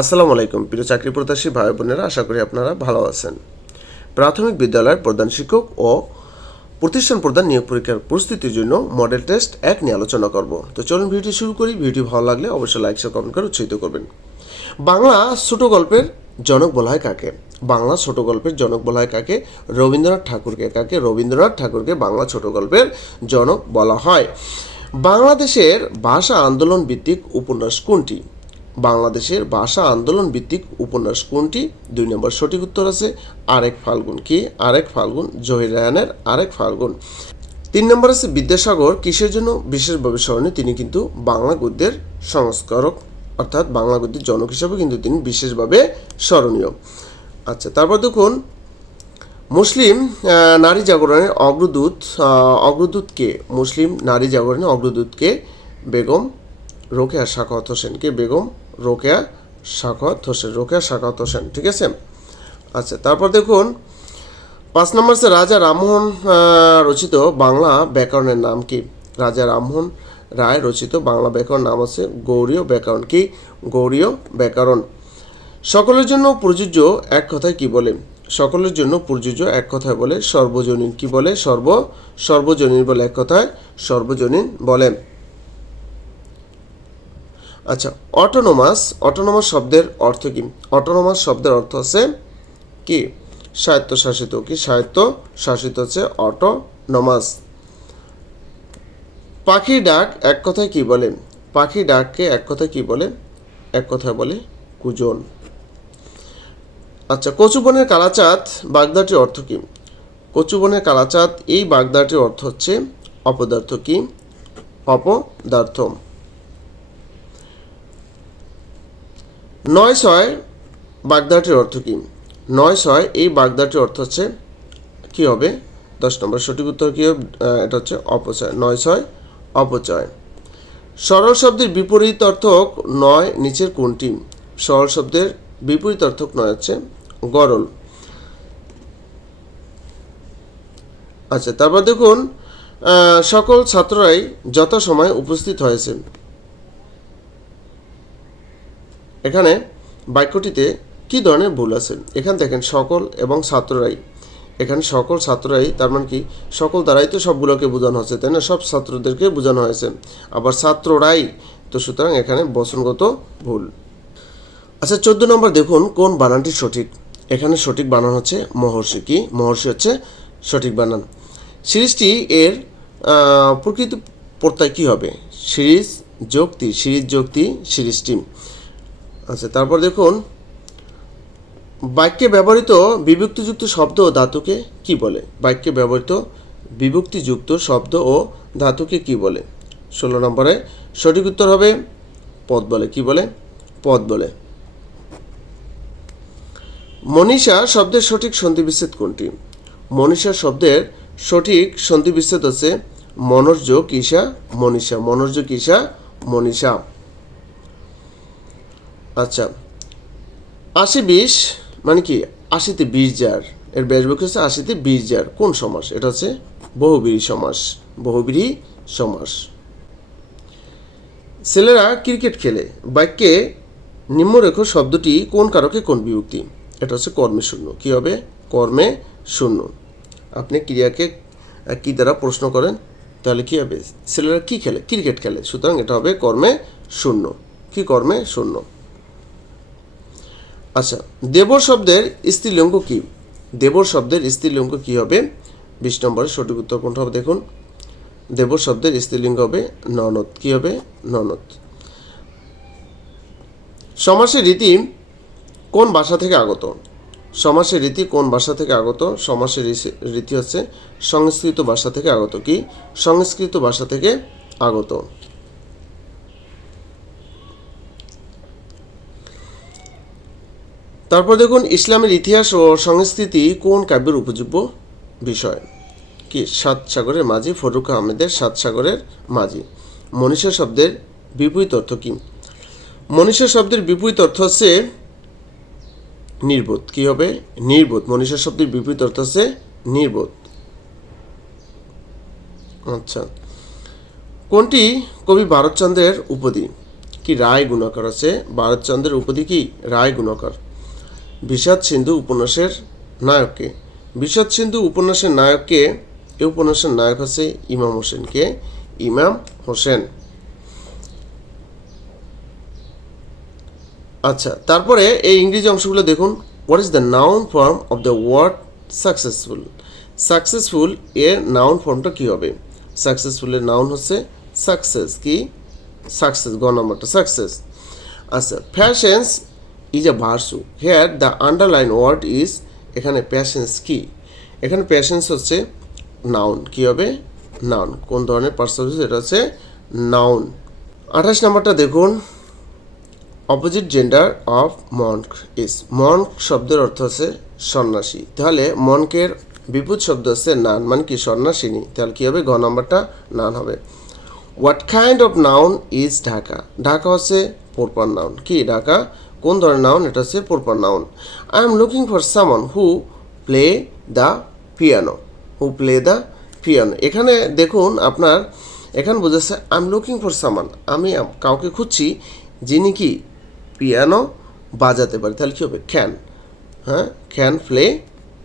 আসসালামু আলাইকুম প্রিয় চাকরি প্রত্যাশী ভাই বোনেরা, আশা করি আপনারা ভালো আছেন। প্রাথমিক বিদ্যালয়ের প্রধান শিক্ষক ও প্রতিষ্ঠান প্রধান নিয়োগ পরীক্ষার প্রস্তুতির জন্য মডেল টেস্ট 1 নিয়ে আলোচনা করব। তো চলুন ভিডিওটি শুরু করি। ভিডিও ভালো লাগলে অবশ্যই লাইক শেয়ার কমেন্ট করে উৎসাহিত করবেন। বাংলা ছোট গল্পের জনক বলা হয় কাকে? বাংলা ছোট গল্পের জনক বলা হয় কাকে? রবীন্দ্রনাথ ঠাকুরকে। কাকে? রবীন্দ্রনাথ ঠাকুরকে বাংলা ছোট গল্পের জনক বলা হয়। বাংলাদেশের ভাষা আন্দোলন ভিত্তিক উপন্যাস কোনটি? বাংলাদেশের ভাষা আন্দোলন ভিত্তিক উপন্যাস কোনটি? 2 নম্বর সঠিক উত্তর আছে আরেক ফাল্গুন। কি? আরেক ফাল্গুন, জহির রায়হানের আরেক ফাল্গুন। 3 নম্বর আছে বিদ্যাসাগর কিসের জন্য বিশেষভাবে স্মরণীয়? তিনি কিন্তু বাংলা গদ্যের সংস্কারক, অর্থাৎ বাংলা গদ্যের জনক হিসাবে কিন্তু তিনি বিশেষভাবে স্মরণীয়। আচ্ছা, তারপর দেখুন মুসলিম নারী জাগরণের অগ্রদূত কে? মুসলিম নারী জাগরণের অগ্রদূত কে? বেগম রোকেয়া সাখাওয়াত হোসেন। কে? বেগম রোকেয়া সাখাওয়াত হোসেন। রোকেয়া সাখাওয়াত হোসেন, ঠিক আছে। আচ্ছা, তারপর দেখুন 5 নম্বর আছে রাজা রামমোহন রচিত বাংলা ব্যাকরণের নাম কি? রাজা রামমোহন রায় রচিত বাংলা ব্যাকরণ নাম আছে গৌড়ীয় ব্যাকরণ। কি? গৌড়ীয় ব্যাকরণ। সকলের জন্য প্রযোজ্য এক কথায় কি বলে? সকলের জন্য প্রযোজ্য এক কথায় বলে সর্বজনীন। কি বলে? সর্বজনীন বলে, এক কথায় সর্বজনীন বলে। আচ্ছা, অটোনোমাস শব্দের অর্থ কি? অটোনোমাস শব্দের অর্থ আছে কি? স্বায়ত্তশাসিত। কি? স্বায়ত্তশাসিত হচ্ছে অটোনোমাস। পাখির ডাক এক কথায় কি বলে? পাখির ডাককে এক কথায় কি বলে? এক কথায় বলে কুজন। আচ্ছা, কচুবনের কালাচাঁদ বাগদাটির অর্থ কি? কচুবনের কালাচাঁদ এই বাগদাটির অর্থ হচ্ছে অপদার্থ। কি? অপদার্থ। 9-6 বাগদাটির অর্থ কি? 9-6 এই বাগদাটির অর্থ হচ্ছে কি হবে? 10 নম্বর সঠিক উত্তর কি হবে? এটা হচ্ছে অপচয়। 9-6 অপচয়। সরল শব্দের বিপরীত অর্থক 9 নিচের কোনটি? সরল শব্দের বিপরীত অর্থক 9 হচ্ছে গরল। আচ্ছা, তারপর দেখুন সকল ছাত্ররাই যথাসময়ে উপস্থিত হয়েছে। এখানে বাক্যটিতে কি ধরনের ভুল আছে? এখানে দেখেন সকল এবং ছাত্ররাই, এখানে সকল ছাত্ররাই তার মানে কি? সকল দ্বারাই তো সবগুলোকে বোঝানো হচ্ছে, তাই না? সব ছাত্রদেরকে বোঝানো হয়েছে। আবার ছাত্ররাই, তো সুতরাং এখানে বচনগত ভুল। আচ্ছা, 14 নম্বর দেখুন কোন বানানটি সঠিক? এখানে সঠিক বানান হচ্ছে মহর্ষি। কি? মহর্ষি হচ্ছে সঠিক বানান। সিরিজটি এর প্রকৃত প্রত্যয় কী হবে? সিরিজ যোগটি সিরিজটি। আচ্ছা, তারপর দেখুন বাক্যে ব্যবহৃত বিভক্তিযুক্ত শব্দ ও ধাতুকে কি বলে? বাক্যে ব্যবহৃত বিভক্তিযুক্ত শব্দ ও ধাতুকে কি বলে? 16 নম্বরে সঠিক উত্তর হবে পদ বলে। কি বলে? পদ বলে। মনীষা শব্দের সঠিক সন্ধিবিচ্ছেদ কোনটি? মনীষা শব্দের সঠিক সন্ধিবিচ্ছেদ হচ্ছে মনোর্যোগ ঈশা মনীষা। মনোর্যোগ ঈশা মনীষা। আচ্ছা, 80-20 মানে কি? 80-তে 20 যার, এর ব্যাসবাক্য হচ্ছে 80-তে 20 যার। কোন সমাস? এটা হচ্ছে বহুব্রীহি সমাস। বহুব্রীহি সমাস। ছেলেরা ক্রিকেট খেলে বাক্যে নিম্নরেখ শব্দটি কোন কারকে কোন বিভক্তি? এটা হচ্ছে কর্মে শূন্য। কি হবে? কর্মে শূন্য। আপনি ক্রিয়াকে কি দ্বারা প্রশ্ন করেন তাহলে কি হবে? ছেলেরা কি খেলে? ক্রিকেট খেলে, সুতরাং এটা হবে কর্মে শূন্য। কি? কর্মে শূন্য। আচ্ছা, দেবর শব্দের স্ত্রীলিঙ্গ কি? দেবর শব্দের স্ত্রীলিঙ্গ কি হবে? 20 নম্বরের সঠিক উত্তর কোনটা হবে? দেখুন দেবর শব্দের স্ত্রীলিঙ্গ হবে ননদ। কি হবে? ননদ। সমাসের রীতি কোন ভাষা থেকে আগত? সমাসের রীতি কোন ভাষা থেকে আগত? সমাসের রীতি হচ্ছে সংস্কৃত ভাষা থেকে আগত। কি? সংস্কৃত ভাষা থেকে আগত। তারপর দেখুন ইসলামের ইতিহাস ও সংস্কৃতি কোন কাব্যের উপযোগ্য বিষয়? কি? 7 সাগরের মাঝি, ফরুক আহমেদের 7 সাগরের মাঝি। মনীষা শব্দের বিপরীত অর্থ কি? মনীষা শব্দের বিপরীত অর্থ হচ্ছে নির্বোধ। কি হবে? নির্বোধ। মনীষা শব্দের বিপরীত অর্থ হচ্ছে নির্বোধ। আচ্ছা, কোনটি কবি ভারতচন্দ্রের উপাধি? কি রায় গুণাকর আছে, ভারতচন্দ্রের উপাধি কি রায় গুণাকর। বিষাদ সিন্ধু উপন্যাসের নায়ককে, বিষাদ সিন্ধু উপন্যাসের নায়ককে, এই উপন্যাসের নায়ক হচ্ছে ইমাম হোসেনকে, ইমাম হোসেন। আচ্ছা, তারপরে এই ইংরেজি অংশগুলো দেখুন। What is the noun form of the word successful. Successful এর নাউন ফর্মটা কী হবে? সাকসেসফুলের নাউন হচ্ছে সাকসেস, কি সাকসেস, গ নম্বরটা সাকসেস। আচ্ছা, patience is a virtue, here the underline word is, এখানে প্যাশেন্স কি, এখানে প্যাশেন্স হচ্ছে নাউন, কি হবে নাউন, কোন ধরনের পার্সন, এটা হচ্ছে নাউন। 28 নম্বরটা দেখুন, opposite gender of Monk is, Monk শব্দের অর্থ হচ্ছে সন্ন্যাসী, তাহলে মঙ্কের বিপরীত শব্দ হচ্ছে নান, মানে কি সন্ন্যাসিনী, তাহলে কী হবে গ নম্বরটা নান হবে। What kind of noun is Dhaka, Dhaka হচ্ছে প্রপার নাউন, কি ঢাকা কোন ধরনের নাউন, এটা হচ্ছে proper noun. I am looking for someone who play the piano, who play the piano, এখানে দেখুন আপনার এখানে বোঝাচ্ছে আই এম লুকিং ফর সামান, আমি কাউকে খুঁজছি যিনি কি পিয়ানো বাজাতে পারে, তাহলে কী হবে ক্যান, হ্যাঁ ক্যান প্লে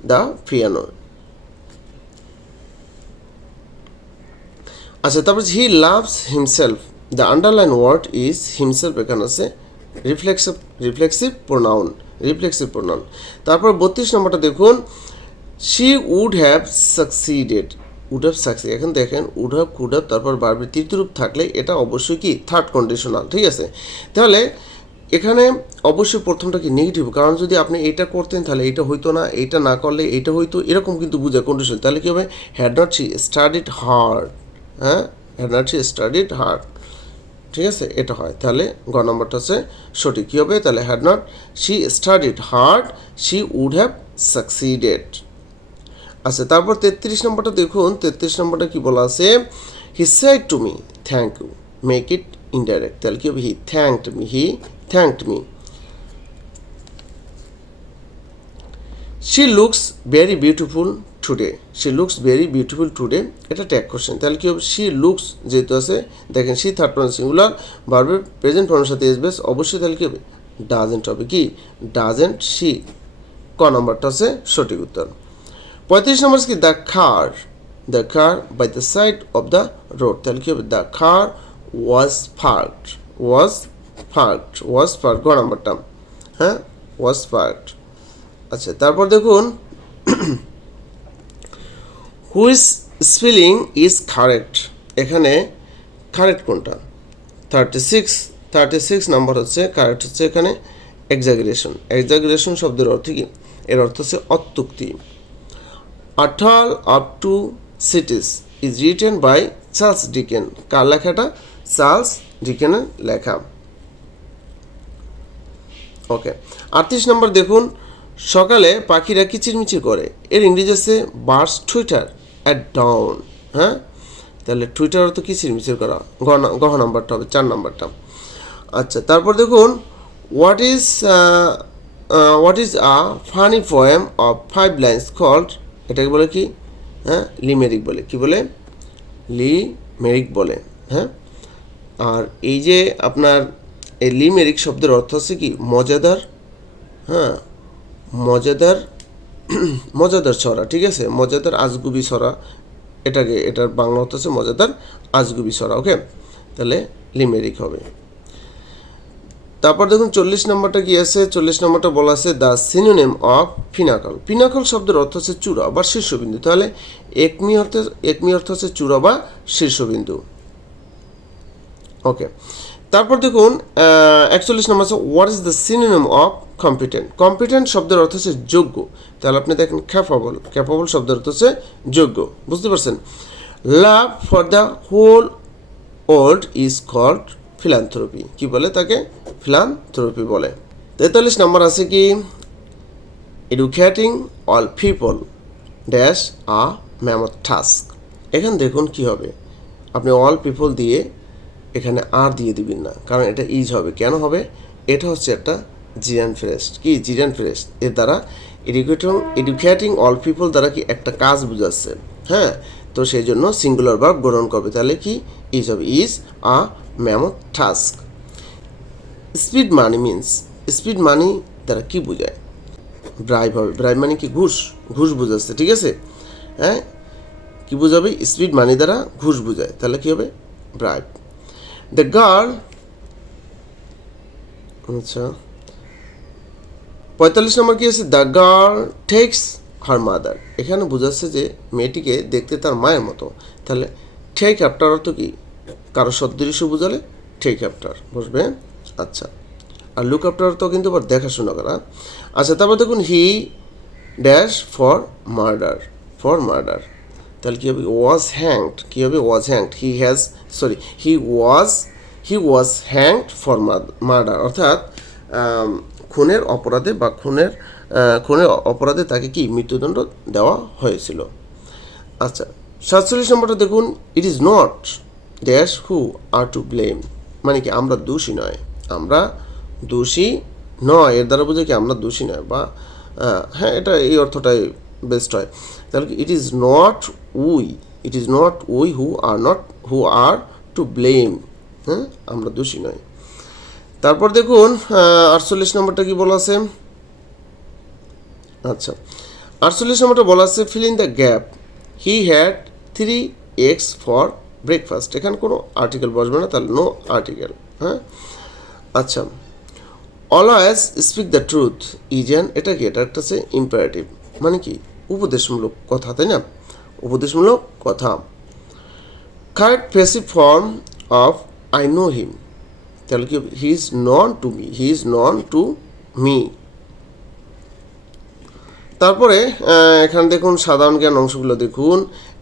দ্য পিয়ানো। আচ্ছা, তারপর he loves himself, the underline word is himself, এখানে আছে রিফ্লেক্সিভ প্রোনাউন, রিফ্লেক্সিভ প্রোনাউন। তারপর 32 নম্বরটা দেখুন, she would have succeeded, would have succeed, এখন দেখেন উড হ্যাভ, কুড হ্যাভ, তারপর বারবার তৃতীয় রূপ থাকলে এটা অবশ্যই কি থার্ড কন্ডিশনাল, ঠিক আছে। তাহলে এখানে অবশ্যই প্রথমটা কি নেগেটিভ, কারণ যদি আপনি এটা করতেন তাহলে এটা হইতো না, এটা না করলে এটা হইতো, এরকম কিন্তু বুঝায় কন্ডিশন, তাহলে কী হবে had not she studied hard, হ্যাঁ had not she studied hard, ঠিক আছে এটা হয়, তাহলে গ নম্বরটা হচ্ছে সঠিক, কী হবে তাহলে had not she studied hard she would have succeeded. আচ্ছা, তারপর 33 নম্বরটা দেখুন, 33 নম্বরটা কি বলা আছে, he said to me thank you, make it indirect, তাহলে কি হবে he thanked me, he thanked me. She looks very beautiful today, she looks very beautiful today, এটা ট্যাগ কোশ্চেন, তাহলে কী হবে শি লুকস যেহেতু আছে, দেখেন শি থার্ড পারসন সিঙ্গুলার, ভার্বের প্রেজেন্ট ফর্মের সাথে এস বেস, অবশ্যই তাহলে কী হবে ডাজেন্ট হবে, কি ডাজেন্ট শি, ক নম্বরটা আছে সঠিক উত্তর। 35 নম্বর কি the car by the side of the road, তাহলে কী হবে the car was parked, was parked, গ নম্বরটা, হ্যাঁ ওয়াজ পার্কড। আচ্ছা, তারপর দেখুন হুইচ স্পেলিং ইজ কারেক্ট, এখানে কারেক্ট কোনটা, 36 নম্বর হচ্ছে কারেক্ট, হচ্ছে এখানে এক্সাজারেশন শব্দের অর্থ কি, এর অর্থ হচ্ছে অত্যুক্তি। A Tale of Two Cities is written by Charles Dickens, কার লেখাটা চার্লস ডিকেনের লেখা। ওকে, 38 নম্বর দেখুন, সকালে পাখিরা কিচিরমিচির করে, এর ইংরেজি আছে বার্ডস টুইটার অ্যাট ডাউন, হ্যাঁ তাহলে টুইটার অর্থ কিচিরমিচির করা, গহ নম্বরটা হবে 4 নম্বরটা। আচ্ছা, তারপর দেখুন what is a funny poem of 5 lines called, এটাকে বলে কি, হ্যাঁ লিমেরিক বলে, কি বলে লিমেরিক বলে, হ্যাঁ। আর এই যে আপনার এই লিমেরিক শব্দের অর্থ হচ্ছে কি মজাদার, হ্যাঁ মজাদার ছড়া, ঠিক আছে, মজাদার আজগুবি ছড়া, এটার বাংলা অর্থ হচ্ছে মজাদার আজগুবি ছড়া, ওকে তাহলে লিমেরিক হবে। তারপর দেখুন 40 নম্বরটা কি আছে, 40 নম্বরটা বলা আছে দ্য সিনোনিম অফ পিনাকল শব্দের অর্থ হচ্ছে চূড়া বা শীর্ষবিন্দু, তাহলে একমি অর্থ হচ্ছে চূড়া বা শীর্ষবিন্দু, ওকে। তারপর দেখুন 41 নম্বর আছে what is the synonym of competent শব্দের অর্থ হচ্ছে যোগ্য, তাহলে আপনি দেখেন ক্যাপাবল শব্দের অর্থ হচ্ছে যোগ্য, বুঝতে পারছেন। Love for the whole world is called philanthropy, কি বলে তাকে ফিলান্থ্রপি বলে। 43 নম্বর আছে কি educating all people dash a mammoth task, এখানে দেখুন কি হবে, আপনি অল পিপল দিয়ে এখানে আর দিয়ে দিবেন না, কারণ এটা ইজ হবে, কেন হবে, এটা হচ্ছে একটা জিরান ফ্রেস্ট, কি জিরান ফ্রেস্ট, এর দ্বারা এডুকেটিং অল পিপল দ্বারা কি একটা কাজ বুঝাচ্ছে, হ্যাঁ তো সেই জন্য সিঙ্গুলার ভার্ব গ্রহণ করবে, তাহলে কি ইজ হবে, is a mammoth task. Speed money means, speed money দ্বারা কি বোঝায়? ব্রাইব হবে। ব্রাইব মানে কি? ঘুষ, ঘুষ বোঝাচ্ছে, ঠিক আছে? হ্যাঁ, কি বোঝাবে? স্পিড মানি দ্বারা ঘুষ বোঝায়, তাহলে কি হবে? ব্রাইব। দ্য গার্ল, আচ্ছা 45 নম্বর কি আছে? The girl text her mother. এখানে বোঝাচ্ছে যে মেয়েটিকে দেখতে তার মায়ের মতো, তাহলে টেক আফটার অর্থ কি? কারো সদৃশ্য বোঝালে টেক আফটার বসবে। আচ্ছা, আর লুক আফটার তো কিন্তু আবার দেখাশোনা করা। আচ্ছা, তারপর দেখুন he dash for murder, for murder, তাহলে কী হবে? ওয়াজ হ্যাংড, কী হবে? ওয়াজ hanged. He was hanged for murder, অর্থাৎ খুনের অপরাধে বা খুনের অপরাধে তাকে কি মৃত্যুদণ্ড দেওয়া হয়েছিল। আচ্ছা, 47 নম্বরটা দেখুন, it is not dash who are to blame, মানে কি? আমরা দোষী নয়, আমরা দোষী নয়, এর দ্বারা বোঝায় কি? আমরা দোষী নয়, বা হ্যাঁ, এটা এই অর্থটাই বেস্ট হয়। তাহলে কি? It is not we who are to blame, হ্যাঁ, আমরা দোষী নয়। তারপর দেখুন 48 নম্বরটা কি বলা আছে? আচ্ছা, 48 নম্বরটা বলা আছে fill in the gap, he had 3 eggs for breakfast. এখানে কোনো আর্টিকেল বসবে না, তাহলে নো আর্টিকেল। হ্যাঁ, আচ্ছা, অলওয়েজ স্পিক দ্য ট্রুথ ইজেন, এটা কি? এটা একটা হচ্ছে ইম্পারেটিভ, মানে কি? উপদেশমূলক কথা, তাই না? উপদেশমূলক কথা। Correct passive form of I know him, তাহলে কি? He is known to me, he is known to me. তারপরে এখানে দেখুন সাধারণ জ্ঞান অংশগুলো দেখুন।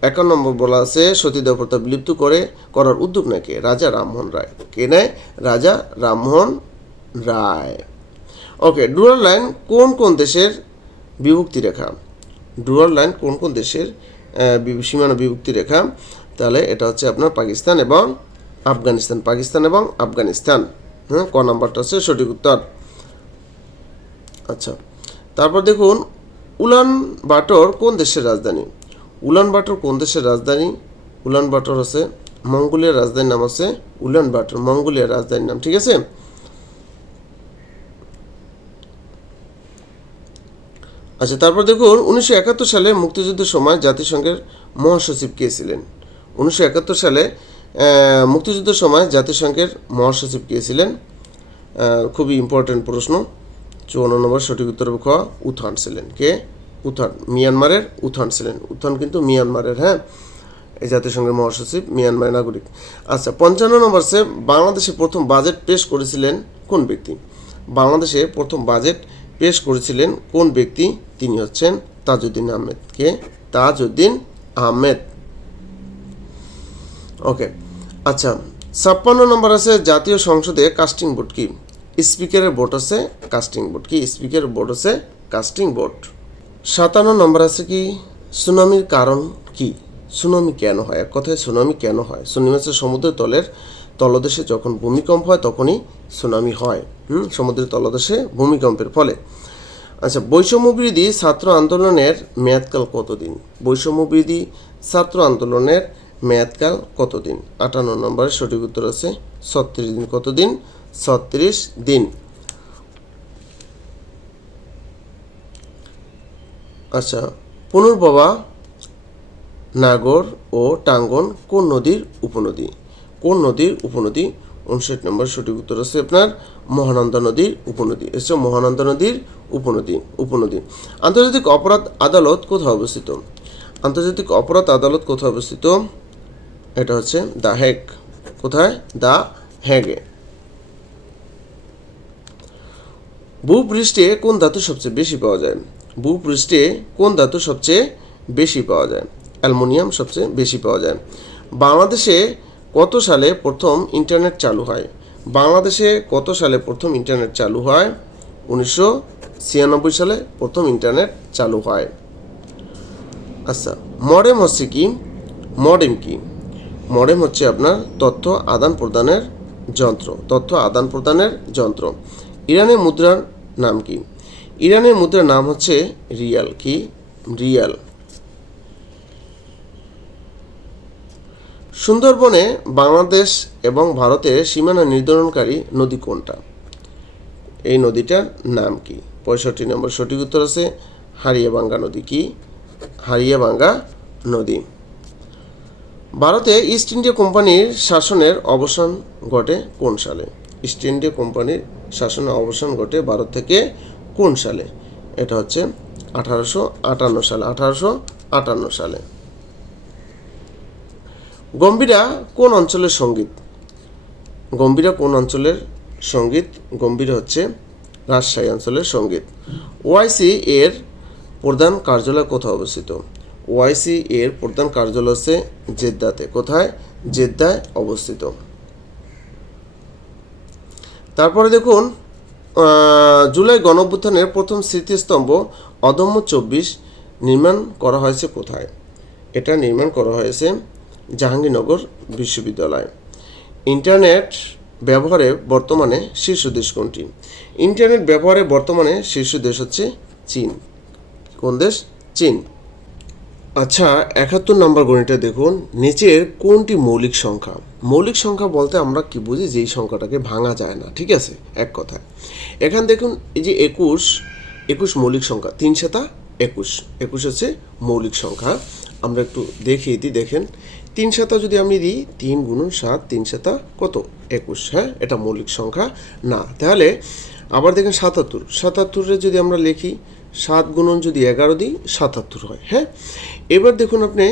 51 নম্বর বলা আছে সতীদাহ প্রথা বিলুপ্ত করার উদ্যোগ নেয় কে? রাজা রামমোহন রায়। কে নেয়? রাজা রামমোহন রায়। ওকে, ডুরাল লাইন কোন কোন দেশের বিভক্তি রেখা? ডুরাল লাইন কোন কোন দেশের সীমানা বিভক্তি রেখা? তাহলে এটা হচ্ছে আপনার পাকিস্তান এবং আফগানিস্তান, পাকিস্তান এবং আফগানিস্তান। হ্যাঁ, ক নাম্বারটা হচ্ছে সঠিক উত্তর। আচ্ছা, তারপর দেখুন উলান বাটর কোন দেশের রাজধানী? উলান বাটর কোন দেশের রাজধানী? উলান বাটর হচ্ছে মঙ্গোলিয়ার রাজধানীর নাম হচ্ছে উলান বাটর, মঙ্গোলিয়ার রাজধানীর নাম, ঠিক আছে? আচ্ছা, তারপর দেখুন 1971 সালে মুক্তিযুদ্ধের সময় জাতিসংঘের মহাসচিব কে ছিলেন? 1971 সালে মুক্তিযুদ্ধের সময় জাতিসংঘের মহাসচিব কে ছিলেন? খুবই ইম্পর্টেন্ট প্রশ্ন। 54 নম্বর সঠিক উত্তর খ, উথান ছিলেন। কে? উথান, মিয়ানমারের উথান ছিলেন। উথান কিন্তু মিয়ানমারের, হ্যাঁ, এই জাতিসংঘের মহাসচিব মিয়ানমারের নাগরিক। আচ্ছা, 55 নম্বর সে বাংলাদেশে প্রথম বাজেট পেশ করেছিলেন কোন ব্যক্তি? বাংলাদেশে প্রথম বাজেট পেশ করেছিলেন কোন ব্যক্তি? তিনি হচ্ছেন তাজউদ্দিন আহমেদ। কে? তাজউদ্দিন আহমেদ। ওকে, আচ্ছা 56 নম্বর আছে জাতীয় সংসদে কাস্টিং ভোট কি? স্পিকারের ভোট আছে কাস্টিং ভোট। কি? স্পিকারের ভোট আছে কাস্টিং ভোট। 57 নম্বর আছে কি সুনামির কারণ কি? সুনামি কেন হয়? এক কথায় সুনামি কেন হয়? সুনামি হচ্ছে সমুদ্রের তলদেশে যখন ভূমিকম্প হয় তখনই সুনামি হয়। সমুদ্রের তলদেশে ভূমিকম্পের ফলে। আচ্ছা, বৈষম্যবিরোধী ছাত্র আন্দোলনের মেয়াদকাল কতদিন? বৈষম্যবিরোধী ছাত্র আন্দোলনের মেয়াদকাল কতদিন? 58 নম্বরের সঠিক উত্তর আছে 36 দিন। কতদিন? 36 দিন। আচ্ছা, পুনর্ভবা, নাগর ও টাঙ্গন কোন নদীর উপনদী? কোন নদীর উপনদী? 59 নম্বর সঠিক উত্তর আছে আপনার মহানন্দা নদীর উপনদী। এসব মহানন্দা নদীর উপনদী। আন্তর্জাতিক অপরাধ আদালত কোথায় অবস্থিত? আন্তর্জাতিক অপরাধ আদালত কোথায় অবস্থিত? এটা হচ্ছে দ্য হেগ। কোথায়? দ্য হেগে। ভূপৃষ্ঠে কোন ধাতু সবচেয়ে বেশি পাওয়া যায়? ভূপৃষ্ঠে কোন ধাতু সবচেয়ে বেশি পাওয়া যায়? অ্যালুমিনিয়াম সবচেয়ে বেশি পাওয়া যায়। বাংলাদেশে কত সালে প্রথম ইন্টারনেট চালু হয়? বাংলাদেশে কত সালে প্রথম ইন্টারনেট চালু হয়? 1996 সালে প্রথম ইন্টারনেট চালু হয়। আচ্ছা, মডেম হচ্ছে কি? মডেম কি? মডেম হচ্ছে আপনার তথ্য আদান প্রদানের যন্ত্র। তথ্য আদান প্রদানের যন্ত্র। ইরানের মুদ্রার নাম কি? ইরানের মুদ্রার নাম হচ্ছে রিয়াল। কি? রিয়াল। সুন্দরবনে বাংলাদেশ এবং ভারতের সীমানা নির্ধারণকারী নদী কোনটা? এই নদীটার নাম কি? 65 নম্বর সঠিক উত্তর আছে হারিয়াভাঙ্গা নদী। কি? হারিয়াভাঙ্গা নদী। ভারতে ইস্ট ইন্ডিয়া কোম্পানির শাসনের অবসান ঘটে কোন সালে? ইস্ট ইন্ডিয়া কোম্পানির শাসনের অবসান ঘটে ভারত থেকে কোন সালে? এটা হচ্ছে 1858 সালে। 1858 সালে। গম্ভীরা কোন অঞ্চলের সঙ্গীত? গম্ভীরা কোন অঞ্চলের সঙ্গীত? গম্ভীরা হচ্ছে রাজশাহী অঞ্চলের সঙ্গীত। ওআইসি এর প্রধান কার্যালয় কোথায় অবস্থিত? ওআইসি এর প্রধান কার্যালয় হচ্ছে জেদ্দাতে। কোথায়? জেদ্দায় অবস্থিত। তারপরে দেখুন, জুলাই গণঅভ্যুত্থানের প্রথম স্মৃতিস্তম্ভ অদম্য 24 নির্মাণ করা হয়েছে কোথায়? এটা নির্মাণ করা হয়েছে জাহাঙ্গীরনগর বিশ্ববিদ্যালয়। ইন্টারনেট ব্যবহারে বর্তমানে শীর্ষ দেশ কোনটি? ইন্টারনেট ব্যবহারে বর্তমানে শীর্ষ দেশ হচ্ছে চীন। কোন দেশ? চীন। আচ্ছা, 71 নম্বর গণিতটা দেখুন, নিচের কোনটি মৌলিক সংখ্যা? মৌলিক সংখ্যা বলতে আমরা কি বুঝি? যেই সংখ্যাটাকে ভাঙা যায় না, ঠিক আছে, এক কথায়। এখানে দেখুন, এই যে 21 মৌলিক সংখ্যা। 3 7 21, 21 হচ্ছে মৌলিক সংখ্যা। আমরা একটু দেখিয়ে দিই, দেখেন 3 7 যদি আমি দিই 3 × 7, 3 7 কত? 21। হ্যাঁ, এটা মৌলিক সংখ্যা না। তাহলে আবার দেখেন 77 যদি আমরা লিখি 7 গুণন যদি 11 দিই 77 হয়। হ্যাঁ, এবার দেখুন আপনি,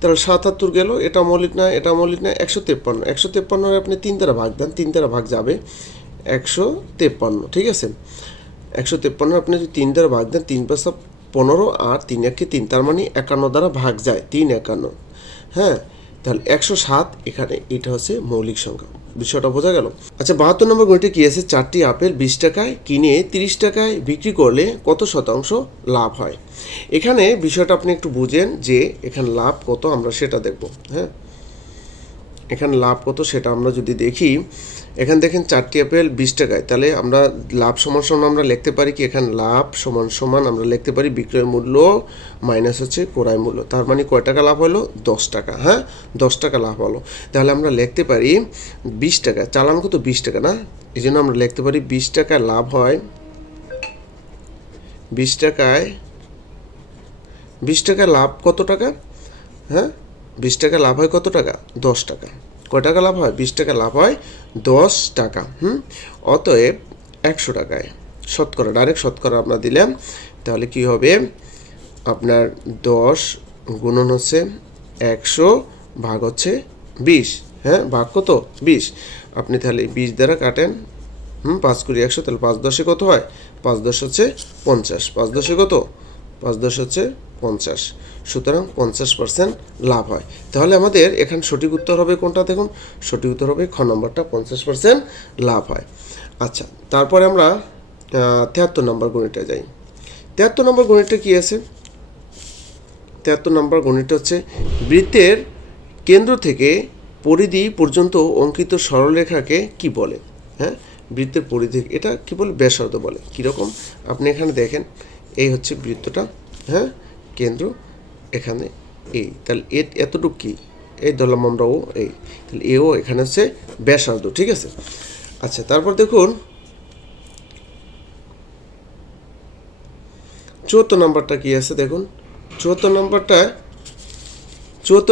তাহলে 77 গেল, এটা মৌলিক না, এটা মৌলিক না। 153 আপনি 3 দ্বারা ভাগ দেন, 3 দ্বারা ভাগ যাবে 153, ঠিক আছে। 153 আপনি যদি 3 দ্বারা ভাগ দেন, 3 5 15 আর 3 1 3, তার মানে 51 দ্বারা ভাগ যায়, 3 51। হ্যাঁ, তাহলে 107 এখানে, এটা হচ্ছে মৌলিক সংখ্যা। বিষয়টা বোঝা গেল? আচ্ছা, 72 নম্বর গণিতে কি আছে? 4টি আপেল 20 টাকায় কিনে 30 টাকায় বিক্রি করলে কত শতাংশ লাভ হয়? এখানে বিষয়টা আপনি একটু বুঝেন যে এখানে লাভ কত, আমরা সেটা দেখব। হ্যাঁ, এখানে লাভ কত সেটা আমরা যদি দেখি, এখানে দেখেন 4টি আপেল 20 টাকায়, তাহলে আমরা লাভ সমান সমান আমরা লিখতে পারি কি? এখানে লাভ সমান সমান আমরা লিখতে পারি বিক্রয় মূল্য মাইনাস হচ্ছে ক্রয় মূল্য। তার মানে কয় টাকা লাভ হলো? 10 টাকা। হ্যাঁ, 10 টাকা লাভ হলো। তাহলে আমরা লিখতে পারি 20 টাকা, চালান কত? 20 টাকা না, এই জন্য আমরা লিখতে পারি 20 টাকা লাভ হয়, 20 টাকায় লাভ কত টাকা? হ্যাঁ, 20 টাকা লাভ হয় কত টাকা? 10 টাকা। কয় টাকা লাভ হয়? 20 টাকা লাভ হয় 10 টাকা। অতএব 100 টাকায় শতকরা, ডাইরেক্ট শতকরা আমরা দিলাম, তাহলে কি হবে? আপনার 10 গুণন হচ্ছে 100 ভাগ হচ্ছে 20। হ্যাঁ, ভাগ কত? 20। আপনি তাহলে 20 দ্বারা কাটেন, 5 × 100, তাহলে 5 10 কত হয়? 5 10 হচ্ছে 50। 5 10 কত? 5 10 হচ্ছে 50। সুতরাং 50% লাভ হয়। তাহলে আমাদের এখানে সঠিক উত্তর হবে কোনটা? দেখুন, সঠিক উত্তর হবে খ নম্বরটা, 50% লাভ হয়। আচ্ছা, তারপরে আমরা 73 নম্বর গণিতটা যাই। 73 নম্বর গণিতটা কি আছে? 73 নম্বর গণিতটা হচ্ছে বৃত্তের কেন্দ্র থেকে পরিধি পর্যন্ত অঙ্কিত সরলরেখাকে কি বলে? হ্যাঁ, বৃত্তের পরিধি, এটা কি বলে? ব্যাসার্ধ বলে। কীরকম? আপনি এখানে দেখেন, এই হচ্ছে বৃত্তটা। হ্যাঁ, কেন্দ্র এখানে এই, তাহলে এতটুকু কি? এই ধরলাম আমরা ও, এই, তাহলে এও এখানে হচ্ছে ব্যাসার্ধ, ঠিক আছে। আচ্ছা, তারপর দেখুন 74 নম্বরটা কি আছে? দেখুন 74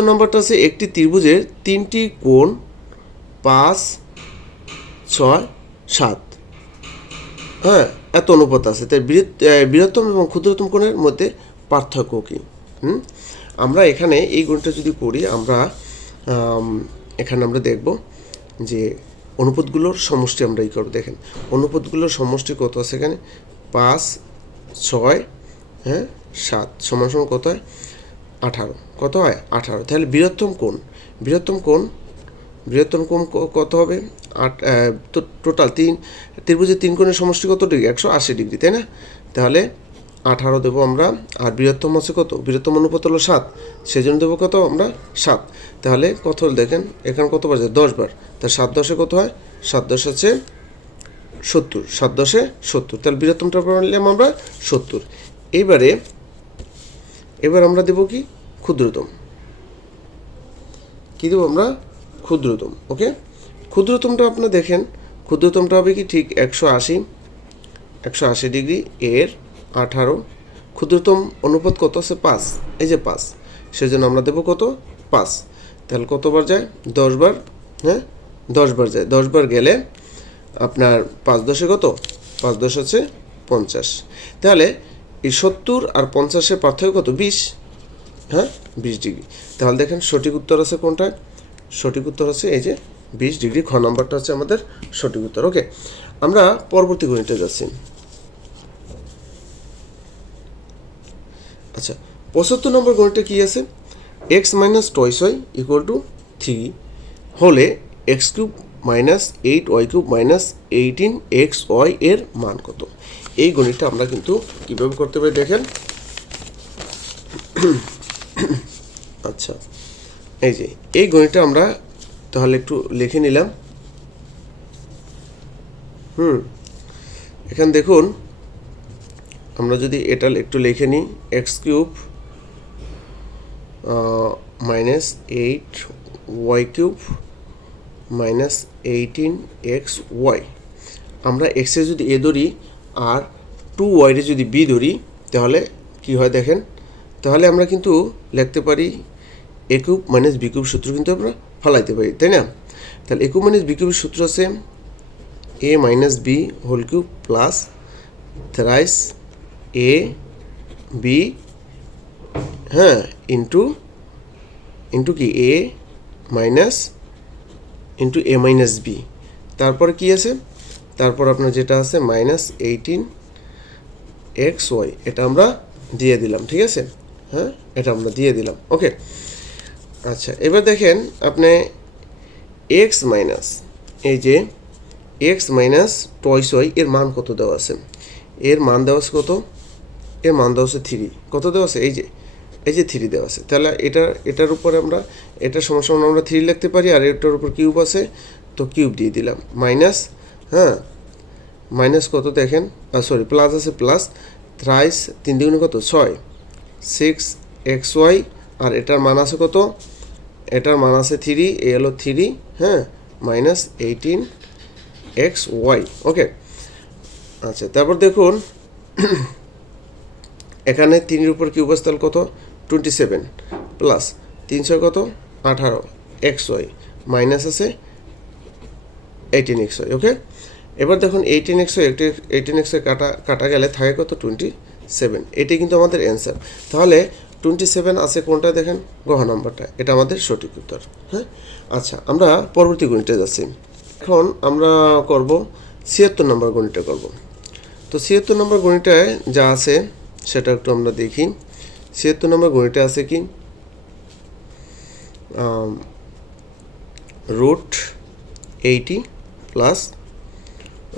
নম্বরটা আছে একটি ত্রিভুজের 3টি কোণ 5 6 7। হ্যাঁ, এত অনুপাত আছে, তাই বৃহত্তম এবং ক্ষুদ্রতম কোণের মধ্যে পার্থক্য কী? আমরা এখানে এই গণিতটা যদি করি, আমরা এখানে আমরা দেখব যে অনুপাতগুলোর সমষ্টি আমরা এই করব। দেখেন অনুপাতগুলোর সমষ্টি কত আছে এখানে? 5 6 হ্যাঁ 7 সমান সমান কত হয়? 18। কত হয়? 18। তাহলে বৃহত্তম কোণ কত হবে? তো টোটাল ত্রিভুজের 3 কোণের সমষ্টি কত ডিগ্রি? 180 ডিগ্রি, তাই না? তাহলে 18 দেবো আমরা। আর বৃহত্তম আছে কত? বৃহত্তম অনুপাত হলো 7, সেজন্য দেবো কত আমরা? 7। তাহলে কত হল দেখেন, এখানে কত বার যায়? 10 বার। তাহলে 7 10 কত হয়? 7 10 হচ্ছে 70। 7 10 70। তাহলে বৃহত্তমটা নিলাম আমরা 70। এবার আমরা দেবো কি? ক্ষুদ্রতম। কী দেবো আমরা? ক্ষুদ্রতম। ওকে, ক্ষুদ্রতমটা আপনার দেখেন, ক্ষুদ্রতমটা হবে কি? ঠিক 180। 180 এর 18, ক্ষুদ্রতম অনুপাত কত আছে 5, এই যে 5, সেজন্য আমরা দেব কত 5। তাহলে কতবার যায় 10 বার, হ্যাঁ 10 বার যায়, 10 বার গেলে আপনার 5 10 কত, 5 10 হচ্ছে 50। তাহলে এই 70 আর 50-এর পার্থক্য কত 20, হ্যাঁ 20 ডিগ্রি। তাহলে দেখেন সঠিক উত্তর আছে কোনটা, সঠিক উত্তর আছে এই যে 20 ডিগ্রি, খ নাম্বারটা হচ্ছে আমাদের সঠিক উত্তর। ওকে, আমরা পরবর্তী গণিতে যাচ্ছি। আচ্ছা 75 নম্বর গণিতে কি আছে, x minus twice y equal to 3 হলে x cube minus 8y cube minus 18xy এর মান কত। এই গণিতটা আমরা কিন্তু কীভাবে করতে পারি দেখেন। আচ্ছা এই যে এই গণিতটা আমরা তাহলে একটু লিখে নিলাম। এখানে দেখুন আমরা যদি এটা একটু লিখে নিই, x cube minus 8y cube minus 18xy, আমরা এক্সে যদি এ ধরি আর 2y যদি বি ধরি তাহলে কি হয় দেখেন। তাহলে আমরা কিন্তু লিখতে পারি এ কিউব মাইনাস বি কিউব সূত্র কিন্তু আমরা ফলাইতে পারি, তাই না। তাহলে এ কিউব মাইনাস বি কিউবের সূত্র আছে a minus b whole cube plus thrice a b, হ্যাঁ ইন্টু ইন্টু কি a minus into a minus b, তারপরে কি আছে, তারপর আপনার যেটা আছে মাইনাস 18xy, এটা আমরা দিয়ে দিলাম, ঠিক আছে, হ্যাঁ এটা আমরা দিয়ে দিলাম। ওকে আচ্ছা এবার দেখেন আপনি এক্স মাইনাস এই যে এক্স মাইনাস টয়েস ওয়াই এর মান কত দেওয়া আছে, এর মান দেওয়া আছে কত, এর মান দেওয়া আছে 3, কত দেওয়া আছে এই যে 3 দেওয়া আছে। তাহলে এটার উপরে আমরা এটার সমান আমরা 3 লিখতে পারি, আর এটার উপর কিউব আছে তো কিউব দিয়ে দিলাম, মাইনাস, হ্যাঁ মাইনাস কত দেখেন, সরি প্লাস আছে, প্লাস থ্রাইস 3 দুগুণে কত 6 6xy, আর এটার মান আছে কত, এটার মান আছে 3, এ হলো 3, হ্যাঁ মাইনাস 18xy। ওকে আচ্ছা তারপর দেখুন এখানে 3-এর উপর কিউব আছে তাহলে কত 27 প্লাস 300 কত 18xy মাইনাস আছে 18xy। ওকে এবার দেখুন 18xy কাটা গেলে থাকে কত 27, এটাই কিন্তু আমাদের অ্যান্সার। তাহলে 27 আছে কোনটা দেখেন, গহ নাম্বারটা, এটা আমাদের সঠিক উত্তর। হ্যাঁ আচ্ছা আমরা পরবর্তী গণিতে যাচ্ছি। এখন আমরা করব 76 নম্বর গণিতটা করব। তো 76 নম্বর গণিতটায় যা আছে সেটা একটু আমরা দেখি। 76 নম্বর গণিতে আছে কি রুট 80 প্লাস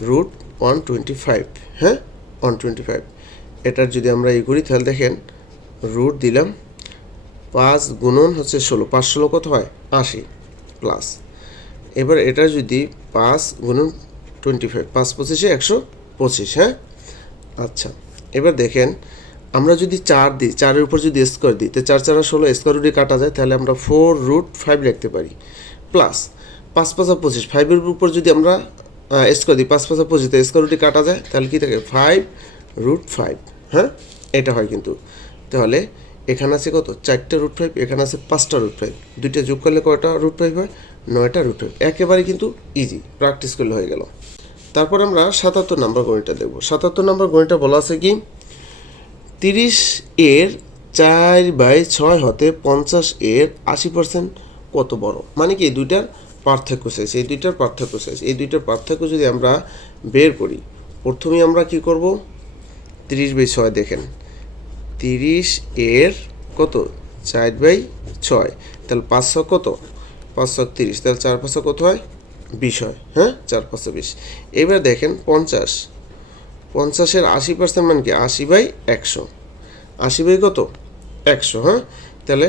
রুট 125, হ্যাঁ 125, এটার যদি আমরা এই করি তাহলে দেখেন রুট দিলাম 5 গুণন হচ্ছে 16, 5 16 কত হয় 80 প্লাস, এবার এটা যদি 5 গুণন 25, 5 25 125, হ্যাঁ আচ্ছা এবার দেখেন আমরা যদি 4 দিই, 4-এর উপর যদি স্কোয়ার দিই তো 4 4 16, স্কোয়ার রুটে কাটা যায়, তাহলে আমরা 4 রুট 5 লিখতে পারি, প্লাস 5 5 25, 5-এর উপর যদি আমরা স্কোয়ার দিই 5 5 25, তো স্কোয়ার রুটে কাটা যায়, তাহলে কি থাকে 5 রুট 5, হ্যাঁ এটা হয় কিন্তু। তাহলে এখানে আছে কত 4টা রুট 5, এখানে আছে 5টা রুট 5, দুইটা যোগ করলে কয়টা রুট 5 হয় 9টা রুট 5, একেবারে কিন্তু ইজি, প্র্যাকটিস করলে হয়ে গেল। তারপর আমরা 77 নম্বর গণিতটা দেখব। 77 নম্বর গণিতটা বলা আছে কি 30 এর 4/6 হতে 50 এর 80% কত বড়, মানে কি এই দুইটার পার্থক্য চাইছে, এই দুইটার পার্থক্য চাইছে। এই দুইটার পার্থক্য যদি আমরা বের করি, প্রথমেই আমরা কি করব 30/6 দেখেন 30 এর কত 4/6, তাহলে 5 6 কত 5 6 30, তাহলে 4 5 কত হয় 20 হয়, হ্যাঁ 4 5 20। এবার দেখেন 50 50-এর 80% মানে কি 80/100, 80 কত 100, হ্যাঁ তাহলে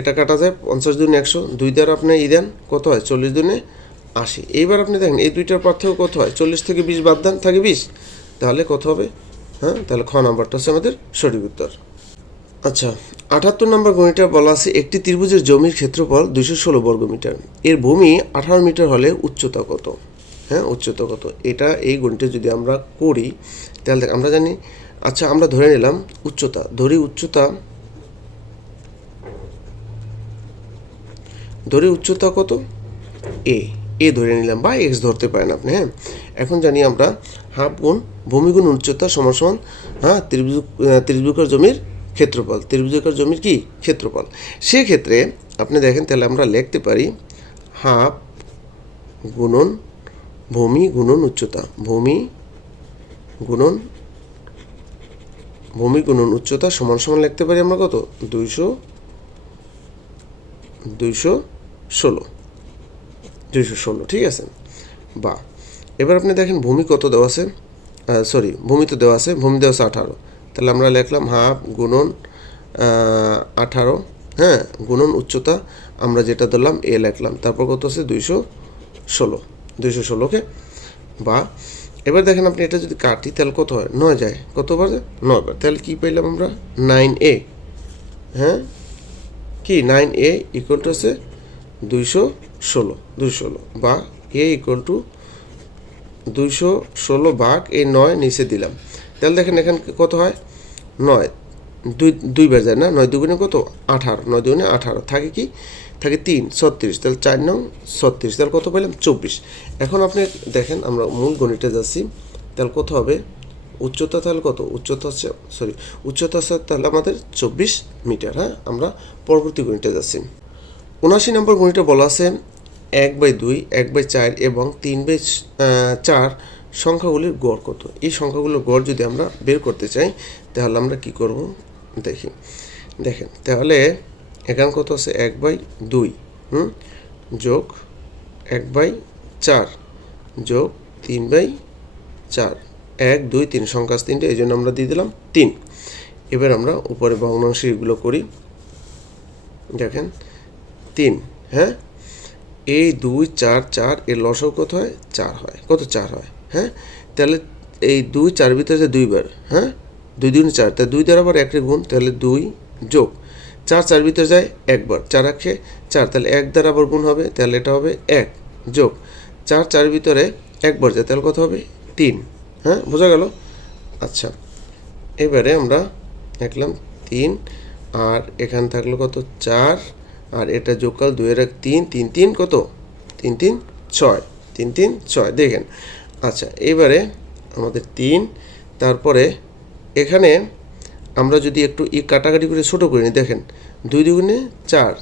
এটা কাটা যায় 50 দুগুণে 100, 2 দ্বারা আপনি দেন কত হয় 40 দুগুণে 80। এইবার আপনি দেখেন এই দুইটার পার্থক্য কত হয়, 40 থেকে 20 বাদ দেন থাকে 20, তাহলে কত হবে, হ্যাঁ তাহলে খ নাম্বারটা হচ্ছে আমাদের সঠিক উত্তর। আচ্ছা 78 নম্বর গণিতটা বলা আছে একটি ত্রিভুজের জমির ক্ষেত্রফল 216 বর্গমিটার, এর ভূমি 18 মিটার হলে উচ্চতা কত। হ্যাঁ, উচ্চতা কত, এটা এই গণিতটা যদি আমরা করি তাহলে আমরা জানি, আচ্ছা আমরা ধরে নিলাম উচ্চতা, ধরি উচ্চতা কত, এ ধরে নিলাম, বা এক্স ধরতে পারেন আপনি। হ্যাঁ, এখন জানি আমরা হাফ গুণ ভূমি গুণ উচ্চতা সমান সমান ত্রিভুজাকার জমির ক্ষেত্রফল, ত্রিভুজাকার জমির কি ক্ষেত্রফল। সেক্ষেত্রে আপনি দেখেন তাহলে আমরা লিখতে পারি হাফ গুণন ভূমি গুণন উচ্চতা, ভূমি গুণন উচ্চতা সমান সমান লিখতে পারি আমরা কত, 216, ঠিক আছে। বা এবার আপনি দেখেন ভূমি কত দেওয়া আছে, ভূমি তো দেওয়া আছে, ভূমি দেওয়া আছে 18, তাহলে আমরা লিখলাম হাফ গুণন 18, হ্যাঁ, গুণন উচ্চতা আমরা যেটা ধরলাম এ লিখলাম, তারপর কত আছে 216, ওকে। বা এবার দেখেন আপনি এটা যদি কাটি তাহলে কত হয়, 9 যায়, কতবার যায় 9 বার, তাহলে কী পেলাম আমরা 9a, হ্যাঁ, কি 9a ইকুয়াল টু আছে 216, বা a ইকুয়াল টু 216 ভাগ এই 9 নিচে দিলাম, তাহলে দেখেন এখানে কত হয় 9 দুইবার যায় না, 9 দুগুণে কত 18, 9 দুগুণে 18 থাকে কি থাকে 3 36, তাহলে 4 9 36, তাহলে কত পেলাম 24। এখন আপনি দেখেন আমরা মূল গণিতে যাচ্ছি, তাহলে কত হবে উচ্চতা, তাহলে কত উচ্চতা হচ্ছে তাহলে আমাদের 24 মিটার। হ্যাঁ, আমরা পরবর্তী গণিতে যাচ্ছি। 79 নম্বর গণিতে বলা আছে 1/2, 1/4 এবং 3/4 সংখ্যাগুলির গড় কত। এই সংখ্যাগুলোর গড় যদি আমরা বের করতে চাই তাহলে আমরা কি করব দেখেন তাহলে এখানে কত আছে 1/2 যোগ 1/4 যোগ 3/4, 1 2 3 সংখ্যা 3টে, এই জন্য আমরা দিয়ে দিলাম 3। এবার আমরা উপরে ভগ্নাংশ এগুলো করি, দেখেন 3, হ্যাঁ, এই 2 4 4 এর লসাগু কত হয় 4 হয়, কত 4 হয়, হ্যাঁ, তাহলে এই 2 4 ভিতরে যে 2 বার, হ্যাঁ, 2 2 4, তাহলে 2 দ্বারা আবার 1 গুণ, তাহলে 2 যোগ 4 4 ভিতরে যায় 1 বার, 4 1 4, তাহলে 1 দ্বারা আবার গুণ হবে, তাহলে এটা হবে 1 যোগ 4 4 ভিতরে 1 বার যায়, তাহলে কত হবে 3। হ্যাঁ, বোঝা গেল। আচ্ছা, এবারে আমরা দেখলাম 3, আর এখানে থাকলো কত 4, আর এটা যোগকাল 2 এর 3 3 3 কত 3 3 6, 3 3 6, দেখেন। আচ্ছা, এবারে আমাদের 3, তারপরে এখানে আমরা যদি একটু কাটাকাটি করে ছোটো করে নিই, দেখেন 2 দুগুণে 4,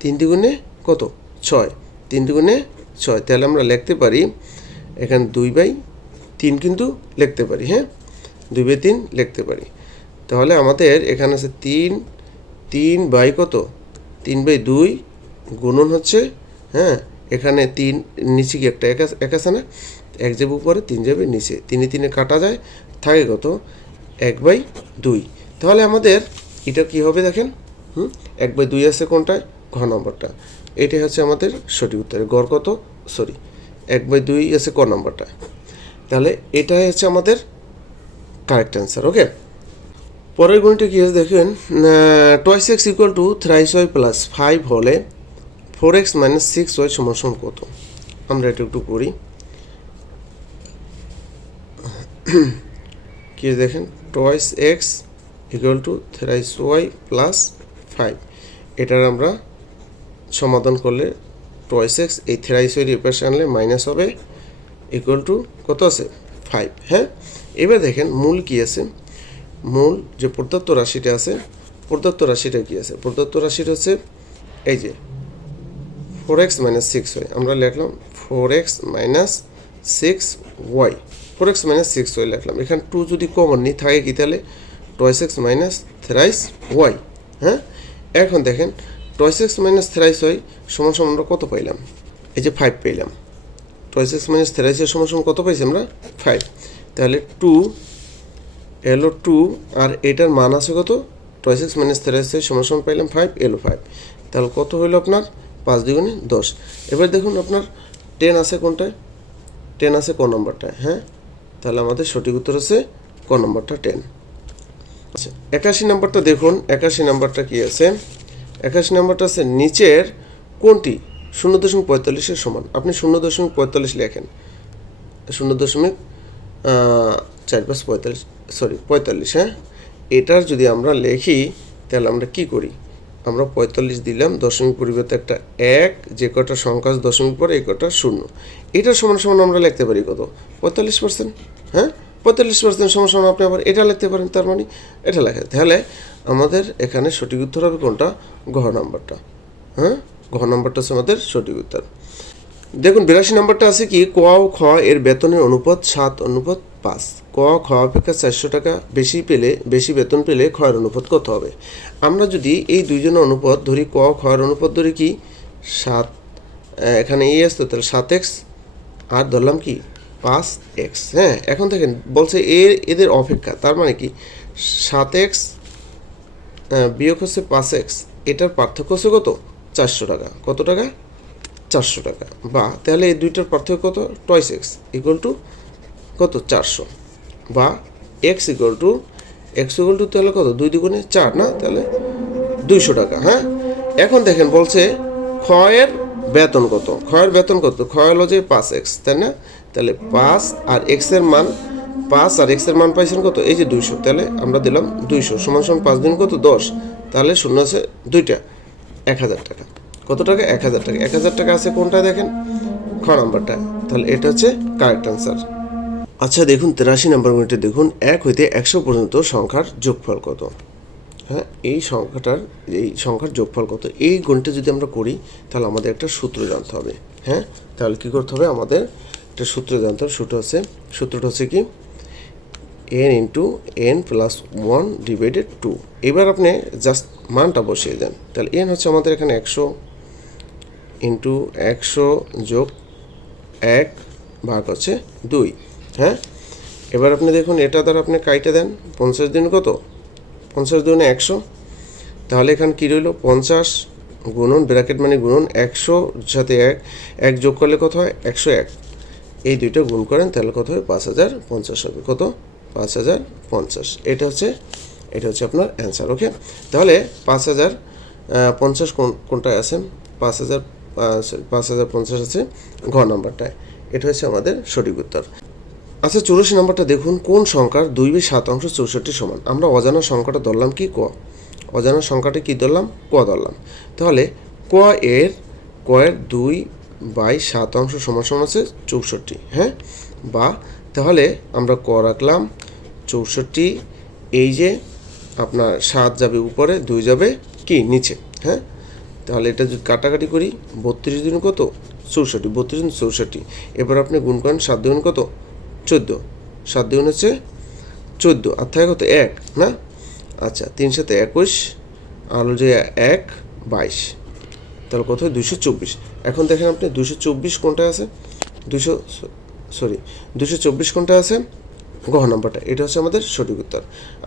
3 দুগুণে কত 6, 3 দুগুণে 6, তাহলে আমরা লিখতে পারি এখানে 2/3 কিন্তু লিখতে পারি, হ্যাঁ, 2/3 লিখতে পারি। তাহলে আমাদের এখানে আছে 3 বাই কত 3/2 গুণন হচ্ছে, হ্যাঁ, এখানে 3 নিচে কি একটা এক আছে না, 1 যাবে উপরে 3 যাবে নিচে, 3 3 কাটা যায়, থাকে কত 1/2। তাহলে আমাদের এটা কি হবে দেখেন, 1/2 আছে কোনটায়, ঘ নম্বরটা, এটাই হচ্ছে আমাদের সঠিক উত্তর। গড় কত 1/2 আছে ক নম্বরটা, তাহলে এটাই হচ্ছে আমাদের কারেক্ট অ্যান্সার। ওকে, পরের গণিতটা কী আছে দেখেন, 2x equal to 3y plus 5 হলে 4x মাইনাস 6y সমান সমান কত। আমরা এটা একটু করি, কি দেখেন 2x equal to 3y plus 5, এটার আমরা সমাধান করলে 2x এই 3y এর পাশে আনলে মাইনাস হবে, ইকুয়াল টু কত আছে 5। হ্যাঁ, এবার দেখেন মূল কি আছে, মূল যে প্রদত্ত রাশিটা আছে, প্রদত্ত রাশিটা কি আছে, প্রদত্ত রাশিটা হচ্ছে এই যে 4x মাইনাস 6y, আমরা লিখলাম 4x minus 6y, 4x minus 6y লিখলাম। এখানে 2 যদি কমন নিই থাকে কি, তাহলে 2x মাইনাস 3y। হ্যাঁ, এখন দেখেন 2x মাইনাস 3y সমান সমান আমরা কত পাইলাম, এই যে 5 পেলাম, 2x মাইনাস 3y সমান সমান কত পাইছি আমরা 5, তাহলে 2 এলো 2, আর এটার মান আছে কত 2x মাইনাস 3y সমান সমান পাইলাম 5, এলো 5, তাহলে কত হইলো আপনার 5 দুগুণে 10। এবার দেখুন আপনার 10 আছে কোনটায়, 10 আছে ক নম্বরটায়, হ্যাঁ, তাহলে আমাদের সঠিক উত্তর আছে ক নম্বরটা 10। আচ্ছা, 81 নম্বরটা দেখুন, 81 নম্বরটা কি আছে, 81 নম্বরটা আছে নিচের কোনটি 0.45 সমান। আপনি 0.45 লেখেন, 0.45 45, হ্যাঁ। এটার যদি আমরা লিখি তাহলে আমরা কি করি, আমরা 45 দিলাম, দশমিক পরিবর্তে একটা 1, যে কটা সংখ্যা দশমিক পরে এই কটা 0, এটা সমান সমান আমরা লিখতে পারি কত, 45%, হ্যাঁ। 45% সমান সমান আপনি আবার এটা লিখতে পারেন, তার মানে এটা লেখা। তাহলে আমাদের এখানে সঠিক উত্তর হবে কোনটা, ঘ নাম্বারটা, হ্যাঁ। ঘ নাম্বারটা হচ্ছে আমাদের সঠিক উত্তর। দেখুন 82 নম্বরটা আছে কি, ক ও খ এর বেতনের অনুপাত 7:5। ক খ অপেক্ষা 400 টাকা বেশি বেতন পেলে খ এর অনুপাত কত হবে। আমরা যদি এই দুইজনের অনুপাত ধরি, ক খ এর অনুপাত ধরি কি 7, এখানে এই আসতো তাহলে 7x আর ধরলাম কি 5x, হ্যাঁ। এখন দেখেন বলছে এদের অপেক্ষা, তার মানে কি 7x বিয়োগ হচ্ছে 5x, এটার পার্থক্য হচ্ছে কত, 400 টাকা। কত টাকা, 400 টাকা। বা তাহলে এই দুইটার পার্থক্য কত, টয়েস এক্স ইকুয়াল টু কত, 400। বা এক্স ইকুয়াল টু তাহলে কত, 2 দুগুণে 4 না, তাহলে 200 টাকা, হ্যাঁ। এখন দেখেন বলছে ক্ষয়ের বেতন কত, ক্ষয় হলো যে 5x, তাই না। তাহলে 5 আর x এর মান, 5 আর x এর মান পাইছেন কত, এই যে 200, তাহলে আমরা দিলাম 200 সমান সমান 5 দিন কত, 10, তাহলে শূন্য আছে দুইটা, 1000 টাকা। কত টাকা, 1000 টাকা। 1000 টাকা আছে কোনটা দেখেন, খ নাম্বারটা, তাহলে এটা হচ্ছে কারেক্ট আনসার। আচ্ছা দেখুন 83 নম্বর মিনিটে দেখুন, 1 হইতে 100 পর্যন্ত সংখ্যার যোগফল কত, হ্যাঁ। এই সংখ্যার যোগফল কত, এই গুণটা যদি আমরা করি তাহলে আমাদের একটা সূত্র জানতে হবে, হ্যাঁ। তাহলে কী করতে হবে, আমাদের একটা সূত্র জানতে হবে। সূত্রটা হচ্ছে কি, n into n plus 1 divided 2। এবার আপনি জাস্ট মানটা বসিয়ে দেন, তাহলে n হচ্ছে আমাদের এখানে 100 ইন্টু 100 যোগ 1 ভাগ হচ্ছে 2, হ্যাঁ। এবার আপনি দেখুন এটা দ্বারা আপনি কাইটে দেন, 50 দিন কত, 50 দুগুণে 100, তাহলে এখানে কী রইল, 50 গুণন ব্র্যাকেট মানে গুণন 100 সাথে 1 যোগ করলে কত হয়, 101। এই দুইটা গুণ করেন তাহলে কত হবে, 5050 হবে। কত, 5050। এটা হচ্ছে আপনার অ্যান্সার, ওকে। তাহলে 5050 কোনটায় আছে, 5050 আছে ঘ নাম্বারটায়, এটা হচ্ছে আমাদের সঠিক উত্তর। আচ্ছা 84 নম্বরটা দেখুন, কোন সংখ্যার 2/7 64 সমান। আমরা অজানা সংখ্যাটা ধরলাম কি, ক। অজানা সংখ্যাটা কি ধরলাম, ক ধরলাম। তাহলে ক এর 2/7 সমান সমান আছে 64, হ্যাঁ। বা তাহলে আমরা ক রাখলাম 64, এই যে আপনার 7 যাবে উপরে, 2 যাবে কি নিচে, হ্যাঁ। তাহলে এটা যদি কাটাকাটি করি, 32 দিন কত, 64, 32 দিন 64। এবার আপনি গুণ করেন, 7 দুগুণ কত, 14, 7 দুগুণ হচ্ছে 14, আর থাকে কত, 1 না। আচ্ছা 3 সাথে 21, আর হলো যে 1 22, তাহলে কত হয় 224। এখন দেখেন আপনি 224 কোনটায় আছে, 224 কোনটায় আছে, ঘ নাম্বারটা, এটা হচ্ছে আমাদের সঠিক উত্তর।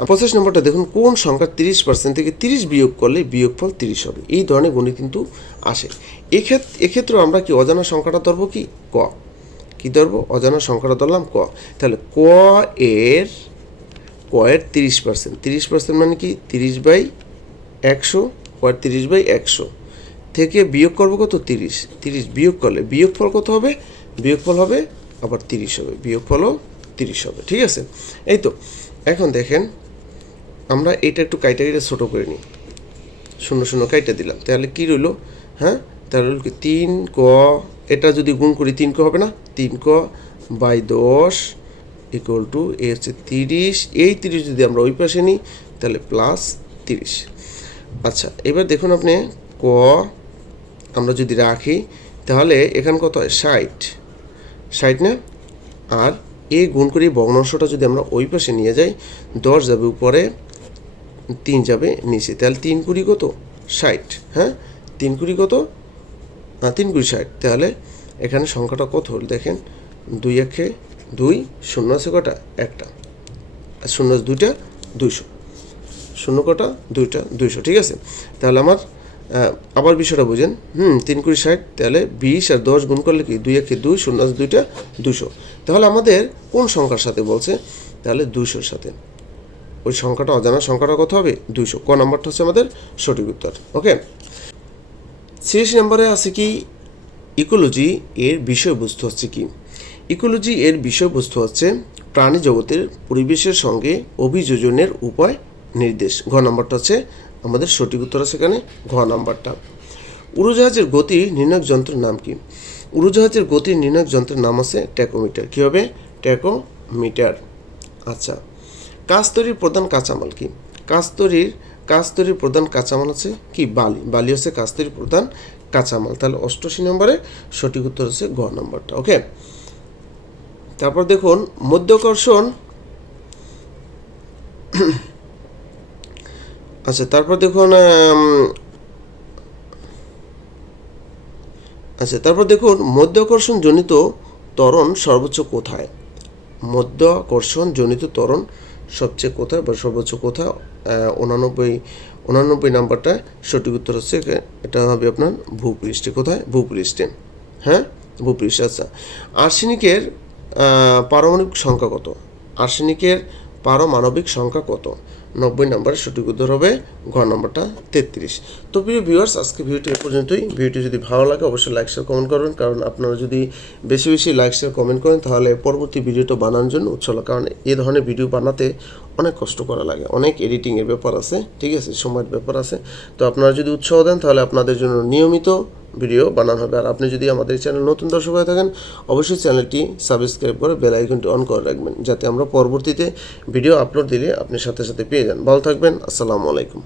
25 নম্বরটা দেখুন, কোন সংখ্যার 30% থেকে 30 বিয়োগ করলে বিয়োগফল 30 হবে। এই ধরনের গণিত কিন্তু আসে। এক্ষেত্রে আমরা কি অজানা সংখ্যাটা ধরবো কি, ক। কি ধরবো, অজানা সংখ্যাটা ধরলাম ক। তাহলে ক এর 30%, 30% মানে কি 30/100, ক এর 30/100 থেকে বিয়োগ করবো কত, 30 বিয়োগ করলে বিয়োগফল কত হবে, বিয়োগফল হবে আবার 30 হবে, বিয়োগফলও 30 হবে, ঠিক আছে। এই তো এখন দেখেন আমরা এটা একটু কাইটা ছোটো করে নিই, 0 কাইটা দিলাম, তাহলে কী রইল, হ্যাঁ। তাহলে রইল কি 3ক, এটা যদি গুণ করি 3ক হবে না, 3ক/10 ইকুয়াল টু এ হচ্ছে 30, এই 30 যদি আমরা ওই পাশে নিই তাহলে প্লাস 30। আচ্ছা এবার দেখুন আপনি, ক আমরা যদি রাখি তাহলে এখানে কত হয়, 60 না। আর এই গুণ করি ভগ্নাংশটা যদি আমরা ওই পাশে নিয়ে যাই, 10 যাবে উপরে, 3 যাবে নিচে, তাহলে 3 কুড়ি কত, 60, হ্যাঁ। 3 কুড়ি কত, 3 কুড়ি 60। তাহলে এখানে সংখ্যাটা কত হল দেখেন, 2 একে 2, 0 আছে কটা, একটা, আর 0 আছে 2টা, 200, 0 কটা, 2টা, 200, ঠিক আছে। তাহলে আমার আবার বিষয়টা বুঝেন, 3 কুড়ি 60, তাহলে 20 আর 10 গুণ করলে কি, 2 একে 2, 0 আছে 2টা, 200। তাহলে আমাদের কোন সংখ্যার সাথে বলছে, তাহলে 200-র সাথে। ওই সংখ্যাটা, অজানা সংখ্যাটা কত হবে, 200। ক নাম্বারটা হচ্ছে আমাদের সঠিক উত্তর, ওকে। 86 নম্বরে আছে কি, ইকোলজি এর বিষয়বস্তু হচ্ছে কি। ইকোলজি এর বিষয়বস্তু হচ্ছে প্রাণী জগতের পরিবেশের সঙ্গে অভিযোজনের উপায় নির্দেশ। ঘ নাম্বারটা হচ্ছে আমাদের সঠিক উত্তর আছে এখানে ঘ নাম্বারটা। উড়োজাহাজের গতি নির্ণায়ক যন্ত্রের নাম কি? উড়োজাহাজের গতি নির্ণায়ক যন্ত্রের নাম আছে ট্যাকোমিটার। কী হবে? ট্যাকোমিটার। আচ্ছা, কাঁচ তৈরির প্রধান কাঁচামাল কি? কাঁচ তৈরির প্রধান কাঁচামাল হচ্ছে কি? বালি হচ্ছে কাঁচ তৈরির প্রধান কাঁচামাল। তাহলে 88 নম্বরে সঠিক উত্তর হচ্ছে গ নম্বরটা। ওকে, তারপর দেখুন মধ্যাকর্ষণ। আচ্ছা, তারপর দেখুন মধ্যাকর্ষণ জনিত ত্বরণ সর্বোচ্চ কোথায়? মধ্যাকর্ষণ জনিত ত্বরণ সবচেয়ে কোথায় বা সর্বোচ্চ কোথায়? 89 নাম্বারটা সঠিক উত্তর হচ্ছে এটা হবে আপনার ভূপৃষ্ঠে। কোথায়? ভূপৃষ্ঠে। হ্যাঁ, ভূপৃষ্ঠে। আচ্ছা, আর্সেনিকের পারমাণবিক সংখ্যা কত? আর্সেনিকের পারমাণবিক সংখ্যা কত? 90 নম্বরের সঠিক উত্তর হবে ঘ নম্বরটা 33। তো প্রিয় ভিউয়ার্স, আজকে ভিডিওটি এ পর্যন্তই। ভিডিওটি যদি ভালো লাগে অবশ্যই লাইক শেয়ার কমেন্ট করবেন, কারণ আপনারা যদি বেশি বেশি লাইক শেয়ার কমেন্ট করেন তাহলে পরবর্তী ভিডিওটা বানানোর জন্য উৎসাহ লাগে। কারণ এই ধরনের ভিডিও বানাতে অনেক কষ্ট করা লাগে, অনেক এডিটিংয়ের ব্যাপার আছে, ঠিক আছে, সময়ের ব্যাপার আছে। তো আপনারা যদি উৎসাহ দেন তাহলে আপনাদের জন্য নিয়মিত ভিডিও বানানো হবে। আর আপনি যদি আমাদের চ্যানেল নতুন দর্শক হয়ে থাকেন অবশ্যই চ্যানেলটি সাবস্ক্রাইব করে বেল আইকনটি অন করে রাখবেন, যাতে আমরা পরবর্তীতে ভিডিও আপলোড দিলে আপনি সাথে সাথে পেয়ে যান। ভালো থাকবেন। আসসালামু আলাইকুম।